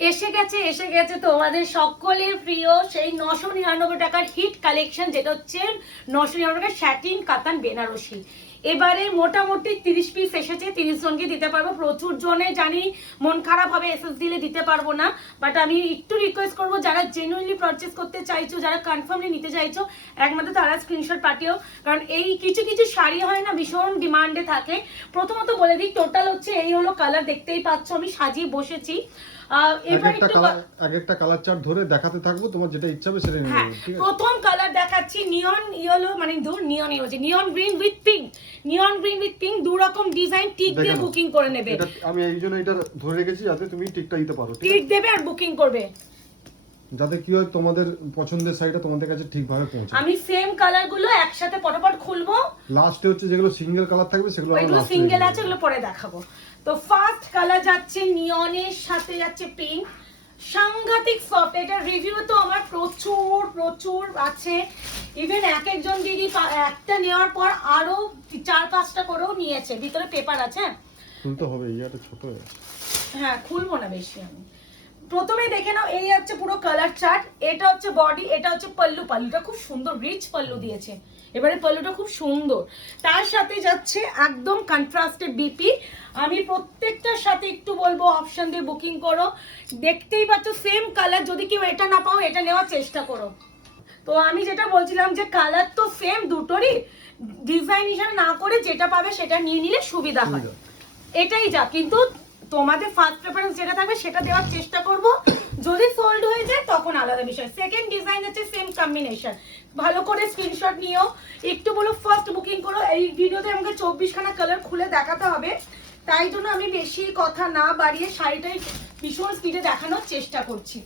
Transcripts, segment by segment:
এসে গেছে তোমাদের সকলের প্রিয় সেই 999 টাকার হিট কালেকশন, যেটা হচ্ছে 999 টাকার স্যাটিন কাতান বেনারসি। এবারে মোটামুটি 30 পিস এসেছে, 30 জনকে দিতে পারবো। প্রচুর জনে জানি মন খারাপ হবে এসএস দিলে দিতে পারবো না, বাট আমি একটু রিকোয়েস্ট করবো যারা জেনুইনলি পারচেস করতে চাইছো, যারা কনফার্মলি নিতে চাইছো, একমাত্র তারা স্ক্রিনশট পাঠিও। কারণ এই কিছু কিছু শাড়ি হয় না ভীষণ ডিমান্ডে থাকে। প্রথমত বলে দিই, টোটাল হচ্ছে এই হলো কালার, দেখতেই পাচ্ছ আমি সাজিয়ে বসেছি। একটা কালার চার্ট ধরে দেখাতে থাকবো, তোমার যেটা ইচ্ছা হবে সেটা নিয়ে নেবে, ঠিক আছে? প্রথম কালার দেখাচ্ছি নিয়ন ইয়েলো, মানে neon yellow, neon green with pink. Neon green with pink, দু রকম ডিজাইন, টিক দিয়ে বুকিং করে নেবে। এটা আমি এই জন্য এটা ধরে রেখেছি যাতে তুমি টিকটা দিতে পারো, টিক দেবে আর বুকিং করবে, যাতে কি হয় তোমাদের পছন্দের শাড়িটা তোমাদের কাছে ঠিকভাবে পৌঁছায়। আমি সেম কালার গুলো একসাথে পটাপট খুলবো। লাস্টে হচ্ছে যেগুলো সিঙ্গেল কালার থাকবে সেগুলো আমরা লাস্টে সিঙ্গেল আছে, ওগুলো পরে দেখাবো। তো ফার্স্ট কালার যাচ্ছে নিয়নের সাথে যাচ্ছে পিঙ্ক, সাংঘাতিক সফট। এটা রিভিউ তো আমার প্রচুর প্রচুর আছে। ইভেন এক একজন দিদি একটা নেওয়ার পর আরো 4-5টা করেও নিয়েছে। ভিতরে পেপার আছে, খুলতে হবে, এটা ছোট হয়ে আছে। হ্যাঁ খুলবো না বেশি আমি। প্রথমে দেখে নাও, এই হচ্ছে পুরো কালার চার্ট। এটা হচ্ছে বডি, এটা হচ্ছে পাল্লু। পাল্লুটা খুব সুন্দর রিচ পাল্লু দিয়েছে, এবারে পাল্লুটা খুব সুন্দর। তার সাথে যাচ্ছে একদম কন্ট্রাস্টেড বিপি। আমি প্রত্যেকটার সাথে একটু বলবো অপশন দিয়ে বুকিং করো। দেখতেই পাচ্ছ সেম কালার, যদি কেউ এটা না পাও এটা নেওয়ার চেষ্টা করো। তো আমি যেটা বলছিলাম যে কালার তো সেম দুটোরই, ডিজাইন না করে যেটা পাবে সেটা নিয়ে নিলে সুবিধা হয়, এটাই যা। কিন্তু তোমাদের ফার্স্ট প্রেফারেন্স যেটা থাকবে সেটা দেওয়ার চেষ্টা করব। যদি সোল্ড হয়ে যায় তখন আলাদা বিষয়। সেকেন্ড ডিজাইন হচ্ছে সেম কম্বিনেশন, ভালো করে স্ক্রিনশট নিও। একটু বলো ফার্স্ট বুকিং করো। এই ভিডিওতে আমাকে 24খানা কালার খুলে দেখাতে হবে, তাই জন্য আমি বেশি কথা না বাড়িয়ে শাড়িটাই ভীষণ স্পিডে দেখানোর চেষ্টা করছি।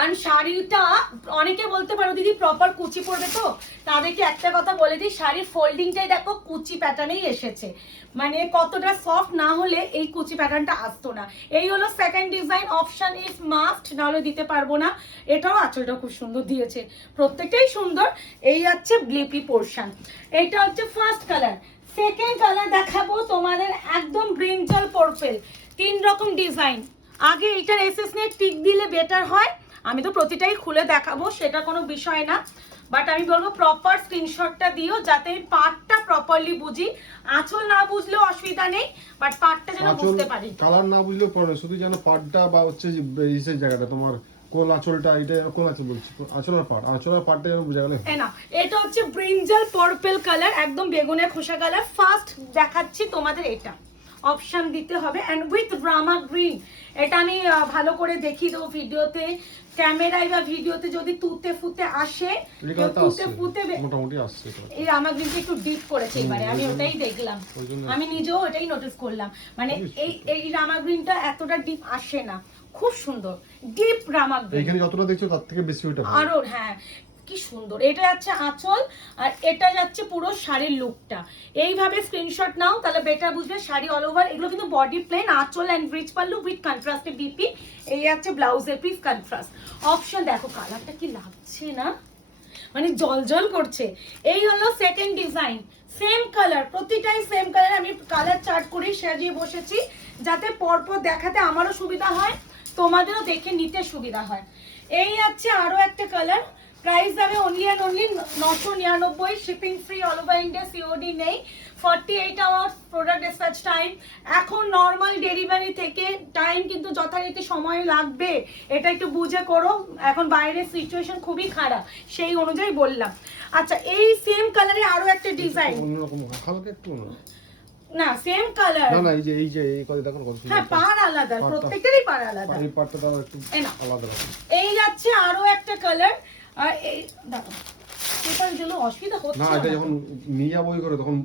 আর শাড়িটা অনেকে বলতে পারো দিদি প্রপার কুচি পড়বে, তো তাদেরকে একটা কথা বলে দিই, শাড়ির ফোল্ডিংটাই দেখো কুচি প্যাটার্নেই এসেছে। মানে কতটা সফট না হলে এই কুচি প্যাটার্নটা আসতো না। এই হলো second design, option is must, নাহলে দিতে পারবো না। এটাও আঁচলটা খুব সুন্দর দিয়েছে, প্রত্যেকটাই সুন্দর। এই হচ্ছে ব্লিপি পোর্শন। এটা হচ্ছে ফার্স্ট কালার। সেকেন্ড কালার দেখাবো তোমাদের একদম ব্রিঞ্জাল পার্পল। 3 রকম ডিজাইন। আগে এটার এসএস নিয়ে টিক দিলে বেটার হয়। আমি তো প্রতিটাই খুলে দেখাবো, সেটা কোনো বিষয় না, বাট আমি বলবো প্রপার স্ক্রিনশটটা দিও যাতে পার্টটা প্রপারলি বুঝি। আঁচল না বুঝলেও অসুবিধা নেই, বাট পার্টটা যেন বুঝতে পারি। কালার না বুঝলেও পড়ে, শুধু যেন পার্টটা বা হচ্ছে এই জায়গাটা তোমার কোল আঁচলটা, এটা কোল আঁচল বলছি, আঁচলের পার্টটা যেন বুঝা গেলে। না, এটা হচ্ছে ব্রিঞ্জাল পার্পল কালার, একদম বেগুনের খোসা কালার। ফার্স্ট দেখাচ্ছি তোমাদের এটা, অপশন দিতে হবে এন্ড উইথ রামা গ্রিন। এটা আমি ভালো করে দেখিয়ে দেবো ভিডিওতে, ক্যামেরায় বা ভিডিওতে যদি তুতে ফুতে আসে, তুতে ফুতে মোটামুটি আসছে। এই রামা গ্রিনটা একটু ডিপ করেছে এবারে, আমি ওটাই দেখলাম, আমি নিজেও ওটাই নোটিস করলাম। মানে এই রামা গ্রিনটা এতটা ডিপ আসে না, খুব সুন্দর ডিপ রামা গ্রিন। এখানে যতটা দেখছো তার থেকে বেশি ওইটা আরো, হ্যাঁ কি সুন্দর। এটা যাচ্ছে আঁচল, আর এটা যাচ্ছে পুরো শাড়ির লুকটা। এইভাবে স্ক্রিনশট নাও, তাহলে বেটার বুঝবে শাড়ি অল ওভার। এগুলো কিন্তু বডি প্লেন, আঁচল এন্ড ব্রিজ পাল্লু উইথ কন্ট্রাস্টে বিপি। এই যাচ্ছে ব্লাউজের পিস কন্ট্রাস্ট। অপশন দেখো কালারটা কি লাগছে না, মানে জল জল করছে। এই হলো সেকেন্ড ডিজাইন, সেম কালার, প্রতিটাই সেম কালার। আমি কালার চার্ট করে সাজিয়ে বসেছি যাতে পরপর দেখাতে আমারও সুবিধা হয়, তোমাদেরও দেখে নিতে সুবিধা হয়। এই আছে আরো একটা কালার। প্রাইস যাবে only and only 999, shipping free all over India, COD নেই। 48 আওয়ার্স প্রোডাক্ট ডিসপ্যাচ টাইম। এখন নর্মাল ডেলিভারি থেকে টাইম কিন্তু যথারীতি সময় লাগবে, এটা একটু বুঝে করো। এখন বাইরের সিচুয়েশন খুবই খারাপ, সেই অনুযায়ী বললাম। আচ্ছা, এই সেম কালারে আরো একটা ডিজাইন, অন্যরকম হালকা একটু না সেম কালার, না এই কথা দেখো কত সুন্দর। হ্যাঁ পার আলাদা, প্রত্যেকটারই পার আলাদা, এই পার্টটা দাও একটু আলাদা রকম। এই যাচ্ছে আরো একটা কালার। আর এই দেখো পেপার গুলো অসুবিধা হচ্ছে না, এটা যখন নিয়া বই করে তখন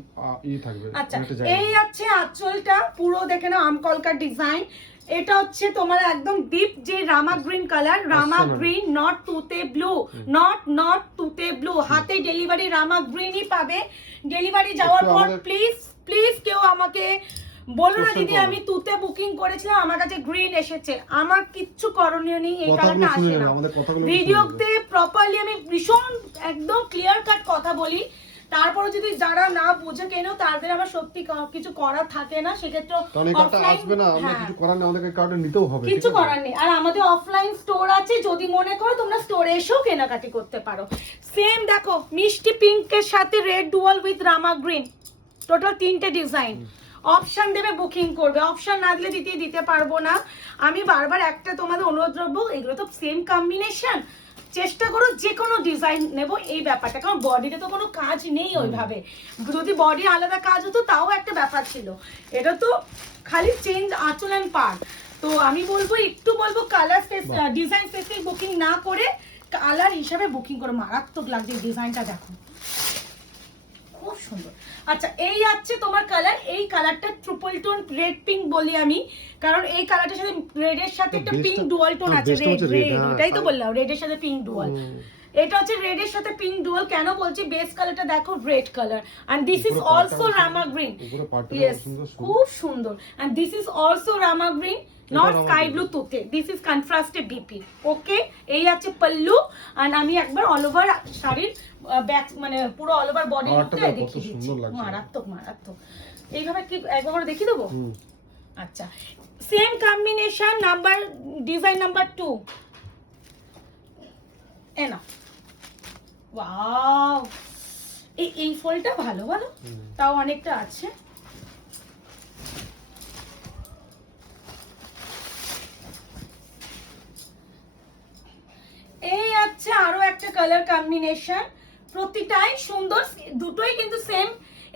থাকবে। আচ্ছা, এই যাচ্ছে আঁচলটা পুরো দেখে নাও আমকলকার ডিজাইন। এটা হচ্ছে তোমার একদম ডিপ যে rama green colour, rama green not তুতে ব্লু, নট তুতে ব্লু। হাতে ডেলিভারি রামা গ্রিনই পাবে। ডেলিভারি যাওয়ার পর প্লিজ প্লিজ কেউ আমাকে বলো না দিদি আমি তুতে বুকিং করেছিলাম আমার কাছে গ্রিন এসেছে, আমার কিচ্ছু করণীয় নেই, এই কালারটা আসে না। ভিডিওতে প্রপারলি আমি ভীষণ একদম ক্লিয়ার কাট কথা বলি, তারপরে যদি যারা না বুঝে কেন তাদের আমার সত্যি কিছু করার থাকে না, সেক্ষেত্রে কারণ এই কার্ডটা আসবে না, আমরা কিছু করার নেই, আমাদেরকে কার্ডটা নিতেও হবে, কিছু করার নেই। আর আমাদের অফলাইন স্টোর আছে, যদি মনে করো তোমরা স্টোরে এসেও কেনাকাটি করতে পারো। সেম দেখো মিষ্টি পিঙ্কের সাথে red dual with rama green, total 3টে ডিজাইন। অপশন দেবে, বুকিং করবে, অপশন না দিলে দিতে পারবো না। আমি বারবার একটা তোমাদের অনুরোধ রাখবো, এগুলো তো সেম কম্বিনেশন, চেষ্টা করো যে কোনো ডিজাইন নেবো এই ব্যাপারটা, কারণ বডিতে তো কোনো কাজ নেই ওইভাবে। যদি বডি আলাদা কাজ হতো তাও একটা ব্যাপার ছিল, এটা তো খালি চেঞ্জ আঁচল অ্যান্ড পার্ট। তো আমি বলবো একটু বলবো কালার ডিজাইন স্পেসিফিক বুকিং না করে কালার হিসাবে বুকিং করো। মারাত্মক লাগছে এই ডিজাইনটা, দেখো খুব সুন্দর। আচ্ছা এই আছে তোমার কালার, এই কালারটা ট্রিপল টোন রেড পিঙ্ক বলি আমি, কারণ এই কালারটার সাথে রেডের সাথে একটা পিঙ্ক ডুয়াল টোন আছে, রেড ওটাই তো বললাম, রেডের সাথে পিঙ্ক ডুয়াল। এটা হচ্ছে রেডের সাথে পিঙ্ক ডুয়াল। কেন বলছি, বেস কালারটা দেখো red colour, and this is also Rama green. Yes, খুব সুন্দর। And this is also Rama green, not sky blue তুতে, দিস ইজ কন্ট্রাস্টে বিপি। ওকে, এই আছে পাল্লু। এন্ড আমি একবার অল ওভার শাড়ির ব্যাক মানে পুরো অল ওভার বডি লুকটা দেখিয়ে দিচ্ছি। মারাত্মক মারাত্মক। এইভাবে কি একবার দেখিয়ে দেবো? আচ্ছা, same combination, number design number 2 এনা। ওয়াও, এই ফলটা ভালো ভালো, তাও অনেকটা আছে। এই আছে আরো একটা কালার কম্বিনেশন, প্রতিটাই সুন্দর, দুটোই কিন্তু সেম।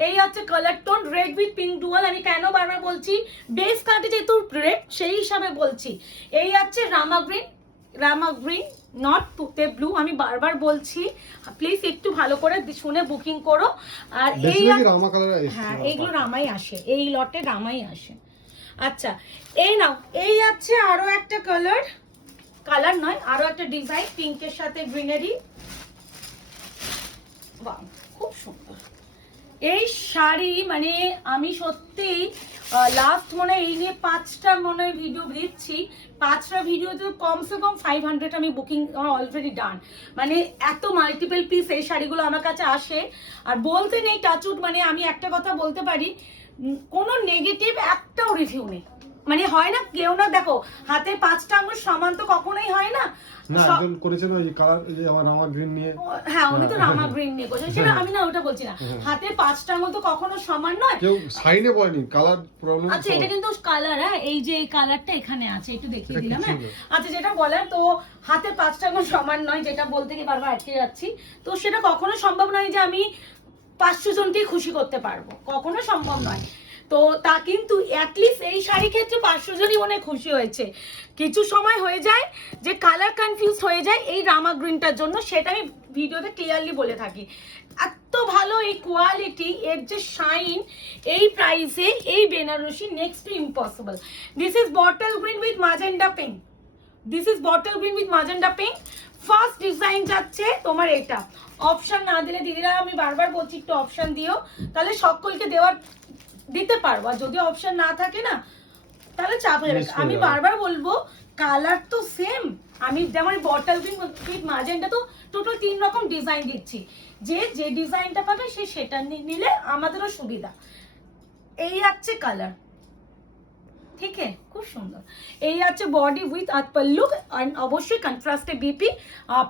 এই হচ্ছে colour tone red with pink dual. আমি কেন বারবার বলছি, বেস কাটে যেহেতু রেড সেই হিসাবে বলছি। এই হচ্ছে রামা গ্রিন, রামা গ্রিন নট তুতে ব্লু, আমি বারবার বলছি, প্লিজ একটু ভালো করে শুনে বুকিং করো। আর এই হ্যাঁ, এইগুলো রামাই আসে, এই লটে রামাই আসে। আচ্ছা এই নাও, এই আছে আরো একটা কালার, কালার নয় আরো একটা ডিজাইন পিঙ্কের সাথে গ্রিনারি। বাহ, খুব সুন্দর এই শাড়ি। মানে আমি সত্যি লাস্ট মনে এই নিয়ে 5টা মনে ভিডিও দিচ্ছি, 5টা ভিডিওতে কমসে কম 500 আমি বুকিং অলরেডি ডান। মানে এত মাল্টিপল পিস এই শাড়িগুলো আমার কাছে আসে। আর বলতে নেই টাচউড, মানে আমি একটা কথা বলতে পারি, কোনো নেগেটিভ একটাও রিভিউ নেই। মানে হয় না কেউ না, দেখো হাতে 5টা আঙুল সমান তো কখনোই হয় না। না, একজন করেছিল ওই কালার, এই যে আমার রামা গ্রিন নিয়ে। হ্যাঁ, উনি তো রামা গ্রিন নিয়ে করেছেন, সেটা আমি না ওটা বলছি না। হাতে 5টা আঙুল তো কখনো সমান নয়। কেউ সাইনে বলেনি কালার প্রবলেম। আচ্ছা, এটা কিন্তু কালার, হ্যাঁ এই যে এই কালারটা এখানে আছে, একটু দেখিয়ে দিলাম। হ্যাঁ, আচ্ছা যেটা বলার, তো হাতে 5টা আঙুল সমান নয়, যেটা বলতে গিয়ে বারবার আটকে যাচ্ছি। তো সেটা কখনো সম্ভব নয় যে আমি 500 জনকে খুশি করতে পারবো, কখনো সম্ভব নয়। তো তা কিন্তু অ্যাটলিস্ট এই শাড়ি ক্ষেত্রে 500 জনই মনে খুশি হয়েছে। কিছু সময় হয়ে যায় যে কালার কনফিউজ হয়ে যায় এই রামা গ্রিনটার জন্য, সেটা আমি ভিডিওতে ক্লিয়ারলি বলে থাকি। এত ভালো এই কোয়ালিটি, এর যে শাইন, এই প্রাইসে এই Banarasi next to impossible. This is bottle green with magenta pink, this is bottle green with magenta pink. First design যাচ্ছে তোমার এটা। অপশন না দিলে দিদিরা আমি বারবার বলছি একটু অপশন দিও, তাহলে সকলকে দিতে পারবো। আর যদি অপশন না থাকে না তাহলে চাপ হয়ে যাবে। আমি বারবার বলবো কালার তো সেম, আমি যেমন বটল গ্রিন উইথ ম্যাজেন্ডা তো টোটাল 3 রকম ডিজাইন দিচ্ছি, যে ডিজাইনটা পাবে সে সেটা নিলে আমাদেরও সুবিধা। এই আছে কালার, ঠিক আছে, খুব সুন্দর। এই আছে বডি উইথ আর পাল্লু, আর অবশ্যই কন্ট্রাস্টে বিপি,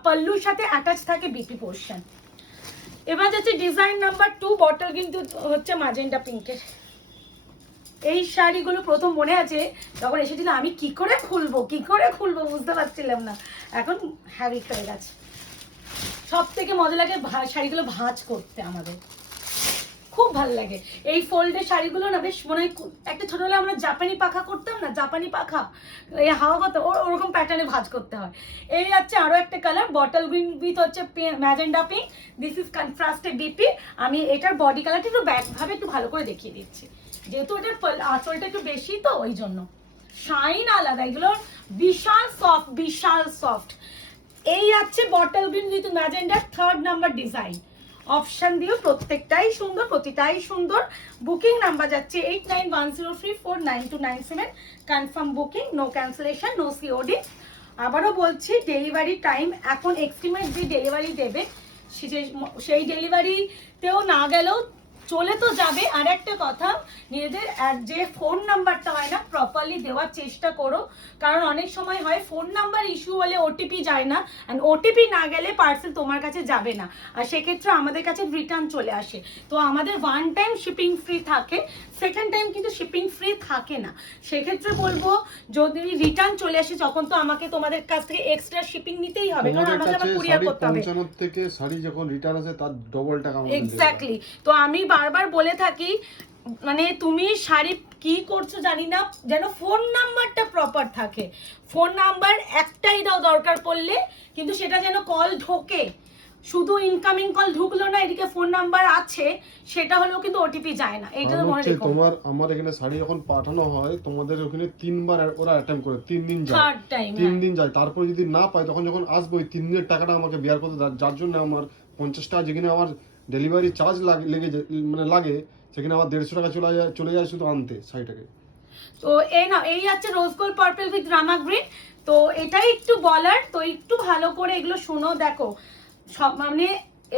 পাল্লুর সাথে অ্যাটাচ থাকে বিপি পোর্শন। এবার যাচ্ছে ডিজাইন নাম্বার 2, বটল কিন্তু হচ্ছে ম্যাজেন্ডা পিঙ্কের। এই শাড়িগুলো প্রথম মনে আছে যখন এসেছিল, আমি কি করে খুলবো বুঝতে পারছিলাম না, এখন হ্যাবিট হয়ে গেছে। সব থেকে মজা লাগে শাড়িগুলো ভাঁজ করতে, আমাদের খুব ভালো লাগে। এই ফোল্ডের শাড়িগুলো না বেশ মনে হয় একটা ছোটবেলায় আমরা জাপানি পাখা করতাম না, জাপানি পাখা এই হাওয়া করতে, ওরকম প্যাটার্নে ভাঁজ করতে হয়। এই হচ্ছে আরো একটা কালার, বটল গ্রিন উইথ হচ্ছে magenta pink, this is contrasted DP. আমি এটার বডি কালারটা একটু ব্যাক ভাবে একটু ভালো করে দেখিয়ে দিচ্ছি, যেহেতু এটার আঁচলটা একটু বেশি, তো ওই জন্য শাইন আলাদা। এগুলো বিশাল সফট, বিশাল সফট। এই আছে bottle green with magenta 3rd number design. Option দিও, প্রত্যেকটাই সুন্দর, প্রতিটাই সুন্দর। বুকিং নাম্বার যাচ্ছে 8910349297। Confirm booking, no cancellation, no COD. আবারও বলছি ডেলিভারি টাইম এখন এক্সট্রিমেট যে ডেলিভারি দেবে সেই ডেলিভারিতেও না গেলেও চলে তো যাবে। আর একটা কথা, নিজেদের যে ফোন নাম্বারটা হয় না প্রপারলি দেওয়ার চেষ্টা করো, কারণ অনেক সময় হয় ফোন নাম্বার ইস্যু হলে ওটিপি যায় না, অ্যান্ড ওটিপি না গেলে পার্সেল তোমার কাছে যাবে না, আর সেক্ষেত্রে আমাদের কাছে রিটার্ন চলে আসে। তো আমাদের 1 টাইম শিপিং ফ্রি থাকে, সেকেন্ড টাইম কিন্তু শিপিং ফ্রি থাকে না। সেক্ষেত্রে বলবো যদি রিটার্ন চলে আসে তখন তো আমাকে তোমাদের কাছ থেকে এক্সট্রা শিপিং নিতেই হবে, কারণ আমাকে আবার কুরিয়ার করতে হবে। থেকে শাড়ি যখন রিটার্ন আসে তার ডবল টাকা আমাদের দিতে হবে। এক্স্যাক্টলি। তো আমি বারবার বলে থাকি, মানে তুমি শাড়ি কি করছো জানি না, যেন ফোন নাম্বারটা প্রপার থাকে। ফোন নাম্বার একটাই দাও দরকার পড়লে, কিন্তু সেটা যেন কল ঢোকে, শুধু ইনকামিং কল ঢুকলো না, এদিকে ফোন নাম্বার আছে, সেটা হলেও কিন্তু ওটিপি যায় না। এইটা তো মনে রেখো। তোমার আমার এখানে শাড়ি যখন পাঠানো হয় তোমাদের ওখানে 3 বার ওরা অ্যাটেম্প করে, 3 দিন যায়, থার্ড টাইম 3 দিন যায়, তারপরে যদি না পাই তখন যখন আসবো ওই 3 দিনের টাকাটা আমাকে বিয়ার করতে, যার জন্য আমার 50 টাকা যেখানে আমার ডেলিভারি চার্জ লাগে সেখানে আমার 150 টাকা চলে যায় শুধু আনতে শাড়িটাকে। তো এই আছে rose gold purple with rama green. তো এটাই একটু বলার, তো একটু ভালো করে এগুলো শোনো। দেখো সব মানে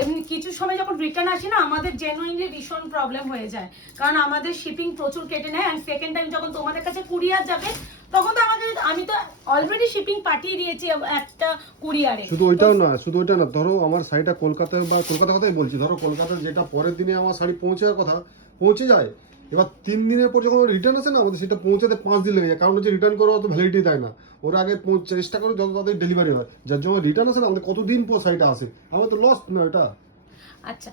এমনি কিছু সময় যখন রিটার্ন আসে না, আমাদের জেনুইনলি ভীষণ প্রবলেম হয়ে যায়, কারণ আমাদের শিপিং প্রচুর কেটে নেয়। অ্যান্ড সেকেন্ড টাইম যখন তোমাদের কাছে কুরিয়ার যাবে তখন তো আমি তো অলরেডি শিপিং পাঠিয়ে দিয়েছি একটা কুরিয়ারে। শুধু ওইটা না, ধরো আমার শাড়িটা কলকাতায় বা কলকাতার কথাই বলছি, ধরো কলকাতার যেটা পরের দিনে আমার শাড়ি পৌঁছার কথা পৌঁছে যায়, এবার 3 দিনের পর যখন রিটার্ন আসে না আমাদের সেটা পৌঁছাতে 5 দিন লেগে যায়, কারণ হচ্ছে রিটার্ন করা অত ভ্যালিডিটি দেয় না, ওরা আগে চেষ্টা করে যত তাদের ডেলিভারি হয়, যার জন্য রিটার্ন আসে না আমাদের কতদিন পর শাড়িটা আসে, আমার তো লস না এটা। আচ্ছা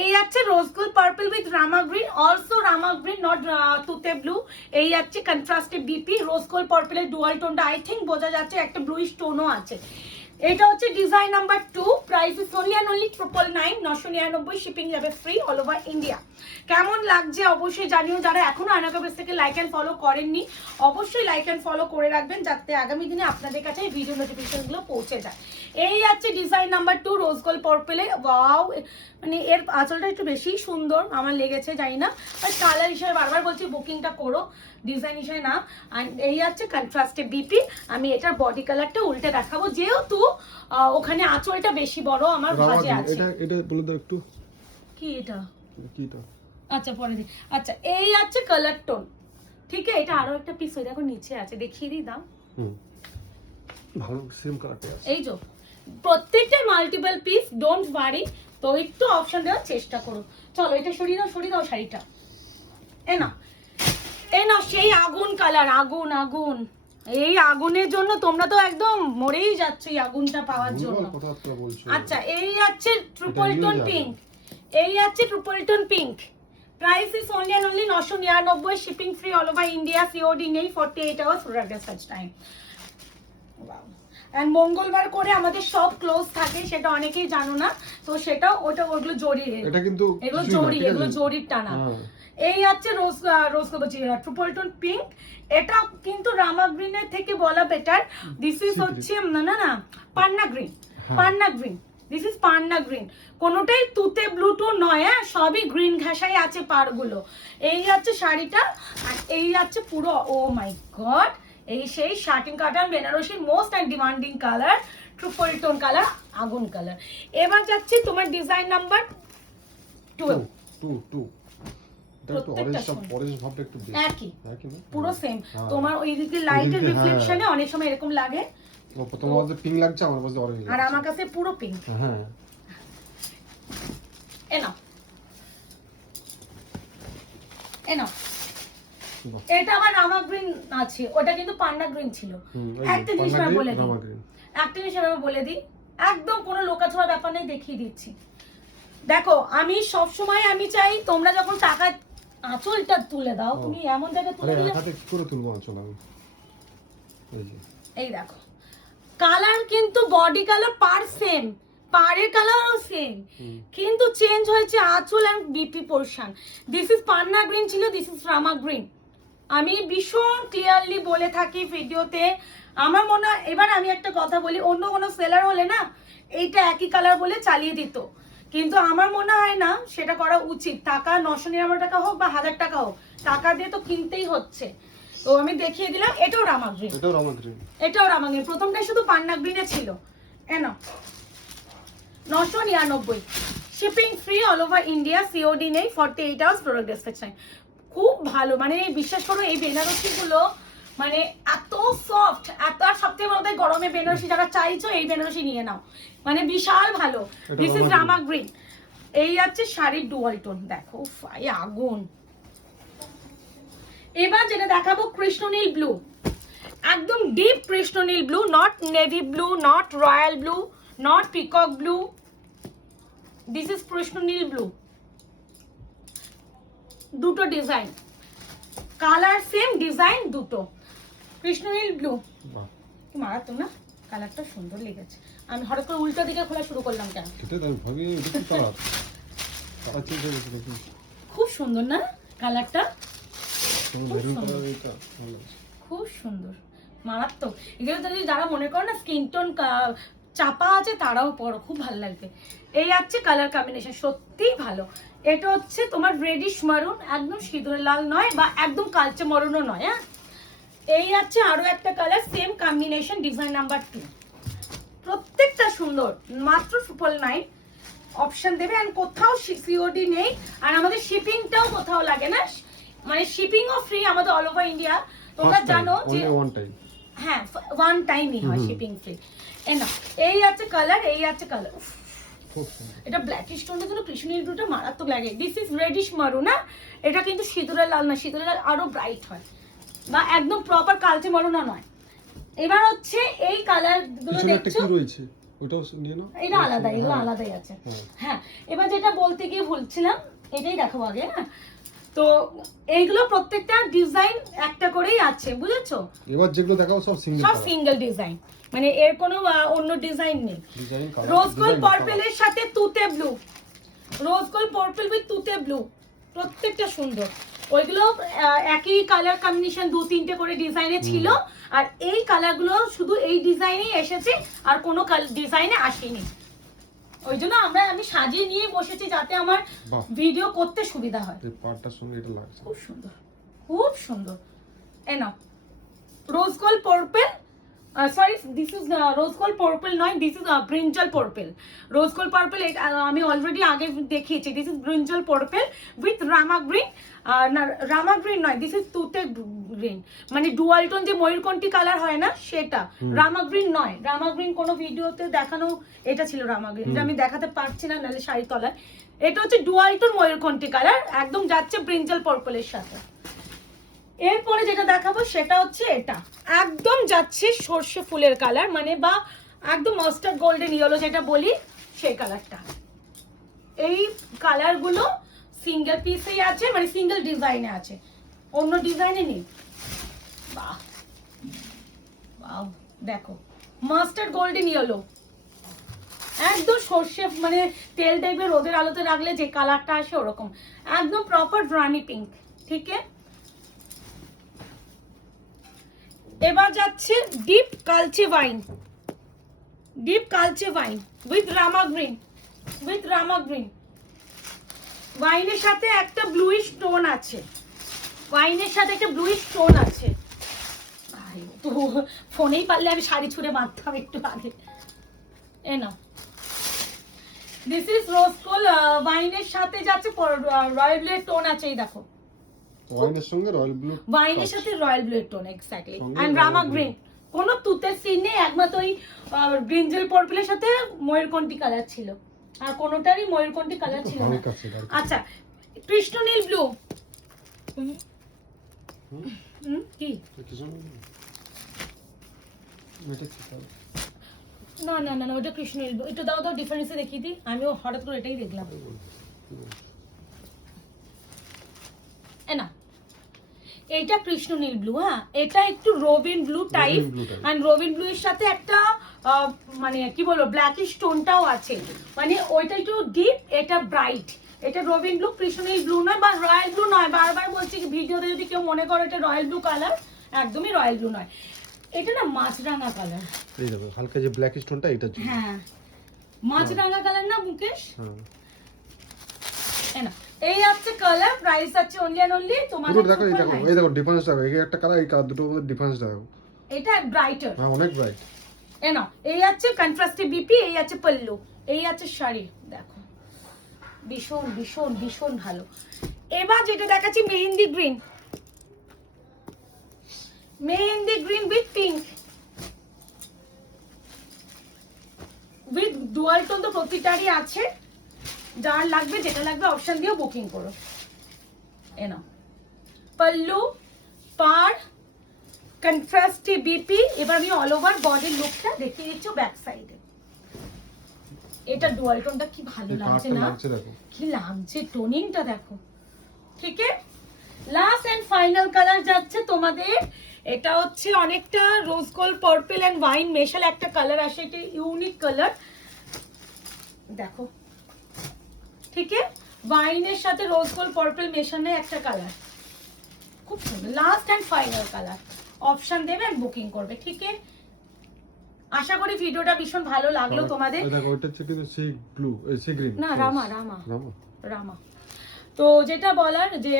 এই আছে rose gold purple with rama green, also Rama green not তুতে ব্লু। এই আছে কন্ট্রাস্টে বিপি রোজ গোল্ড পার্পলের ডুয়াল টোনটা আই থিঙ্ক বোঝা যাচ্ছে, একটা ব্লুইশ টোনও আছে। এটা হচ্ছে design number 2, price is only 999, shipping যাবে ফ্রি অল ওভার ইন্ডিয়া। কেমন লাগছে অবশ্যই জানিও। যারা এখনো আয়নাকা পেজ থেকে লাইক অ্যান্ড ফলো করেননি অবশ্যই লাইক অ্যান্ড ফলো করে রাখবেন, যাতে আগামী দিনে আপনাদের কাছে এই ভিডিও নোটিফিকেশনগুলো পৌঁছে যায়। এই আছে ডিজাইন নাম্বার 2 রোজ গোল্ড পার্পলে। ওয়াও, মানে এর আঁচলটা একটু বেশি সুন্দর আমার লেগেছে, জানি না, আর কালার হিসেবে বারবার বলছি বুকিংটা করো, ডিজাইন হিসেবে না। আর এই আছে কন্ট্রাস্টে বিপি। আমি এটার বডি কালারটা উল্টে দেখাবো, যেহেতু ওখানে আঁচলটা বেশি বড় আমার ভাঁজে আছে। এটা বলে দাও একটু, কি এটা? কি এটা? আচ্ছা পরে দিই। আচ্ছা এই আছে কালার টোন, ঠিক আছে। এটা আরো একটা পিস, দেখো নিচে আছে, দেখিয়ে দিই দাও। ভালো সেম কালারটা আছে। এই যে প্রত্যেকটা মাল্টিপল পিস, ডোন্ট ওয়ারি। তো একটু অপশন দেওয়ার চেষ্টা করো। চলো এটা সরিয়ে দাও শাড়িটা। এই না সেই আগুন কালার, আগুন। এই আগুনের জন্য তোমরা তো একদম মরেই যাচ্ছ এই আগুনটা পাওয়ার জন্য। আচ্ছা এই আছে triple tone pink. Price is only 999, shipping free all over India, COD নেই, 48 hours product search time. And মঙ্গলবার করে আমাদের সব ক্লোজ থাকে, সেটা অনেকেই জানো না, তো সেটা ওগুলো জরির, এটা কিন্তু এগুলো জরির টানা। এই আছে রোজ বলছি ট্রিপল টোন পিঙ্ক। এটা কিন্তু রামা গ্রিনের থেকে বলা বেটার। দিস ইজ হচ্ছে না panna green. This is panna green. কোনোটাই তুতে ব্লু টোন নয়, হ্যাঁ সবই গ্রিন ঘাসাই আছে পাড়গুলো। এই আছে শাড়িটা, আর এই আছে পুরো, ও মাই গড, এই সেই শার্টিং কাটার বেনারসির most and demanding colour, triple tone colour, আগুন কালার। এবার যাচ্ছে তোমার ডিজাইন নাম্বার 12। একই পুরো সেম, তোমার ওই দিকে লাইটের রিফ্লেকশনে অনেক সময় এরকম লাগে, তোমার কাছে পিঙ্ক লাগছে, আমার কাছে অরেঞ্জ, আর আমার কাছে পুরো পিঙ্ক। হ্যাঁ এনো এটা আবার রামা গ্রিন আছে, ওটা কিন্তু পান্না গ্রিন ছিল। একটা জিনিস আমি বলে দিই, একদম কোনো লোকাছোড়া ব্যাপার নেই, দেখিয়ে দিচ্ছি। দেখো আমি সব সময় আমি চাই তোমরা যখন টাকা আঁচলটা তুলে দাও, তুমি এমন জায়গায় তুলে দিলে, কি করে তুলবো আঁচল আমি? এই দেখো কালার কিন্তু বডি কালার সেম, পাড়ের কালারও সেম, কিন্তু চেঞ্জ হয়েছে আঁচল and BP portion. This is panna green ছিল, দিস ইজ রামা গ্রিন। আমি ভীষণ ক্লিয়ারলি বলে থাকি ভিডিওতে। আমার মনে হয়, এবার আমি একটা কথা বলি, অন্য কোনো সেলার হলে না এইটা একই কালার বলে চালিয়ে দিত, কিন্তু আমার মনে হয় না সেটা করা উচিত। টাকা 999 টাকা হোক বা 1000 টাকা হোক, টাকা দিয়ে তো কিনতেই হচ্ছে। তো আমি দেখিয়ে দিলাম, এটাও রামা গ্রিন। প্রথমটাই শুধু পান্না গ্রিনে ছিল। 999 shipping free all over India, COD নেই, 48 আওয়ার্স প্রোডাক্ট ডিসপ্যাচ। খুব ভালো, মানে বিশ্বাস করো এই বেনারসি গুলো মানে এত সফট, এত, আর সবথেকে বড় কথা গরমে বেনারসি যারা চাইছো এই বেনারসি নিয়ে নাও, মানে বিশাল ভালো। This is Rama green. এই আছে শাড়ির ডুয়াল টোন, দেখো ফাই আগুন। এবার যেটা দেখাবো কৃষ্ণনীল ব্লু, একদম ডিপ কৃষ্ণনীল blue, not navy blue, not royal blue, not peacock blue, this is কৃষ্ণনীল ব্লু। দুটো ডিজাইন, কালার সেম, ডিজাইন দুটো। কৃষ্ণনীল ব্লু মারাত্মক না, কালারটা সুন্দর লেগেছে। আমি হঠাৎ করে উল্টো দিকে খোলা শুরু করলাম কেন? খুব সুন্দর না কালারটা, খুব সুন্দর, মারাত্মক। এগুলো যদি যারা মনে করো না স্কিন টোন চাপা আছে তারাও পরো, খুব ভালো লাগবে। এই আছে কালার কম্বিনেশন, সত্যিই ভালো। এটা হচ্ছে তোমার রেডিশ মারুন, একদম সিঁদুরের লাল নয় বা একদম কালচে মরুনও নয়। হ্যাঁ, এই আছে আরো একটা colour, same combination, design number 2। প্রত্যেকটা সুন্দর, মাত্র 999 অপশন দেবে। আর কোথাও সিওডি নেই, আর আমাদের শিপিংটাও কোথাও লাগে না, মানে শিপিংও ফ্রি আমাদের অল ওভার ইন্ডিয়া। তোমরা জানো যে হ্যাঁ, ওয়ান টাইমই হয় শিপিং ফ্রি। না, এই আছে কালার, এই আছে কালার, এটা ব্ল্যাকিশ টোনের জন্য কৃষ্ণনীল ব্লুটা মারাত্মক লাগে। দিস ইজ রেডিশ মারুন না, এটা কিন্তু সিঁদুরের লাল না, সিঁদুরের লাল আরো ব্রাইট হয়, বা একদম প্রপার কালচে মারুনও নয়। এবার হচ্ছে এই কালার গুলো দেখছো, ওটাও নিয়ে নাও, এটা আলাদা, এগুলো আলাদাই আছে। হ্যাঁ, এবার যেটা বলতে গিয়ে ভুলছিলাম, এটাই দেখো আগে। হ্যাঁ, তো এইগুলো প্রত্যেকটা ডিজাইন একটা করেই আছে, বুঝেছো? এবার যেগুলো দেখাও সব সিঙ্গেল, সব সিঙ্গেল ডিজাইন, মানে এর কোনো অন্য ডিজাইন নেই। রোজ গোল্ড পার্পলের সাথে তুতে blue, rose gold purple with তুতে ব্লু, প্রত্যেকটা সুন্দর। ওইগুলো একই কালার কম্বিনেশন 2-3টে করে ডিজাইনে ছিল, আর এই কালারগুলো শুধু এই ডিজাইনেই এসেছে, আর কোনো ডিজাইনে আসেনি। ওই জন্য আমি সাজিয়ে নিয়ে বসেছি যাতে আমার ভিডিও করতে সুবিধা হয়। এই পার্টটার সঙ্গে এটা লাগছে, খুব সুন্দর, খুব সুন্দর। এ নাও rose gold purple, sorry this is rose gold purple নয়, this is brinjal purple. Rose gold purple আমি অলরেডি আগে দেখিয়েছি। This is brinjal purple with rama green, না রামা গ্রিন নয়, দিস ইজ তুতে গ্রিন, মানে ডুয়াল টোন যে ময়ূরকণ্ঠী কালার হয় না সেটা। রামা গ্রিন নয়, রামা গ্রিন কোনো ভিডিওতে দেখানো, এটা ছিল রামা গ্রিন, এটা আমি দেখাতে পারছি না নাহলে শাড়ি তলায়। এটা হচ্ছে ডুয়াল টোন ময়ূরকণ্ঠী কালার, একদম যাচ্ছে ব্রিঞ্জাল পার্পলের সাথে। এরপরে যেটা দেখাবো সেটা হচ্ছে এটা, একদম যাচ্ছে সর্ষে ফুলের কালার, মানে বা একদম মাস্টার্ড গোল্ডেন ইয়েলো যেটা বলি সেই কালারটা। এই কালারগুলো সিঙ্গেল পিসেই আছে, মানে সিঙ্গেল ডিজাইনে আছে, অন্য ডিজাইনে নেই। বাহ বাহ, দেখো মাস্টার্ড গোল্ডেন ইয়েলো, একদম সর্ষে, মানে তেল টাইপের, রোদের আলোতে রাখলে যে কালারটা আসে ওরকম, একদম প্রপার রানি পিঙ্ক। ঠিক আছে, এবার যাচ্ছে ডিপ কালচে ওয়াইন, ডিপ কালচে wine with rama green, with rama green. ওয়াইনের সাথে একটা ব্লুইশ টোন আছে, ওয়াইনের সাথে একটা ব্লুইশ টোন আছে। তো ফোনেই পারলে আমি শাড়ি ছুঁড়ে মারতাম একটু আগে। এ নাও, দিস ইজ রোজ গোল্ড, ওয়াইনের সাথে যাচ্ছে রয়্যাল ব্লু এর টোন আছে, এই দেখো ওয়াইনের সঙ্গে রয়্যাল ব্লু, ওয়াইনের সাথে রয়্যাল ব্লু এর tone, exactly. And Rama green, কোনো তুতের সিন নেই, একমাত্র ওই ব্রিঞ্জাল পার্পলের সাথে ময়ূরকণ্ঠী কালার ছিল, আর কোনোটারই ময়ূরকণ্ঠী কালার ছিল না। আচ্ছা, কৃষ্ণনীল ব্লু, কি না না না, ওটা কৃষ্ণনীল ব্লু। একটু দাও দাও, ডিফারেন্সে দেখিয়ে দিই, আমিও হঠাৎ করে এটাই দেখলাম। না, এইটা কৃষ্ণনীল ব্লু। হ্যাঁ, এটা একটু রবিন ব্লু টাইপ, আর রবিন ব্লু এর সাথে একটা মানে কি বলবো ব্ল্যাকিশ টোনটাও আছে, মানে ওইটা একটু ডিপ, এটা ব্রাইট। এটা রবিন ব্লু, কৃষ্ণনীল ব্লু নয় বা রয়্যাল ব্লু নয়। বারবার বলছি ভিডিওতে যদি কেউ মনে করো এটা রয়্যাল ব্লু কালার, একদমই রয়্যাল ব্লু নয়, এটা না মাছরাঙা কালার। এই দেখো হালকা যে ব্ল্যাকিশ টোনটা, এটা হ্যাঁ মাছরাঙা কালার না মুকেশ? হ্যাঁ, না এই আছে কালার, প্রাইস আছে অনলি এন্ড অনলি তোমাদের দেখো, এই দেখো, এই দেখো ডিফারেন্স দেখো, এই একটা কালার, এই কালার দুটোর মধ্যে ডিফারেন্স দেখো, এটা ব্রাইটার। হ্যাঁ অনেক ব্রাইট। এই নাও, এই আছে কন্ট্রাস্টে বিপি, এই আছে পল্লু, এই আছে শাড়ি, দেখো ভীষণ ভীষণ ভীষণ ভালো। এবার যেটা দেখাচ্ছি mehendi green, mehendi green with pink, with dual tone তো প্রতিটারই আছে, যার লাগবে যেটা লাগবে অপশন দিয়েও বুকিং করো। এ নাও পাল্লু, পার, কন্ট্রাস্টে বিপি। এবার আমি অল ওভার বডির লুকটা দেখিয়ে দিচ্ছি ব্যাক সাইডে। এটা ডুয়াল টোনটা কি ভালো লাগছে না, কি লাগছে টোনিংটা দেখো। ঠিক আছে, লাস্ট এন্ড ফাইনাল কালার যাচ্ছে তোমাদের, এটা হচ্ছে অনেকটা rose gold purple and wine মেশাল একটা কালার আসে, এটা ইউনিক কালার দেখো। ঠিক আছে, ওয়াইনের সাথে রোজ গোল্ড পার্পল মেশানো একটা কালার, খুব সুন্দর। Last and final colour, option দেবে আর বুকিং করবে। ঠিক আছে, আশা করি ভিডিওটা ভীষণ ভালো লাগলো তোমাদের। দেখো ওটা হচ্ছে কিন্তু সি ব্লু, সি গ্রিন না রামা রামা রামা রামা। তো যেটা বলার যে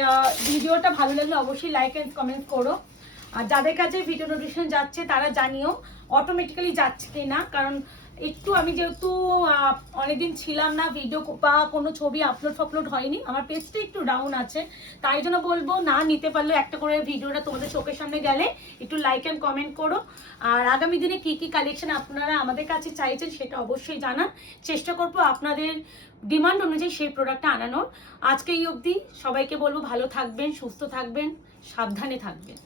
ভিডিওটা ভালো লাগলে অবশ্যই লাইক এন্ড কমেন্ট করো। আর যাদের কাছে ভিডিও নোটিফিকেশন যাচ্ছে তারা জানিও অটোমেটিক্যালি যাচ্ছে কি না, কারণ একটু আমি যেহেতু অনেকদিন ছিলাম না, ভিডিও বা কোনো ছবি আপলোড হয়নি, আমার পেজটা একটু ডাউন আছে, তাই জন্য বলবো না নিতে পারলে একটা করে ভিডিওটা তোমাদের চোখের সামনে গেলে একটু লাইক এন্ড কমেন্ট করো। আর আগামী দিনে কি কি কালেকশন আপনারা আমাদের কাছে চাইছেন সেটা অবশ্যই জানান, চেষ্টা করবো আপনাদের ডিমান্ড অনুযায়ী সেই প্রোডাক্টটা আনানোর। আজকে এই অবধি, সবাইকে বলবো ভালো থাকবেন, সুস্থ থাকবেন, সাবধানে থাকবেন।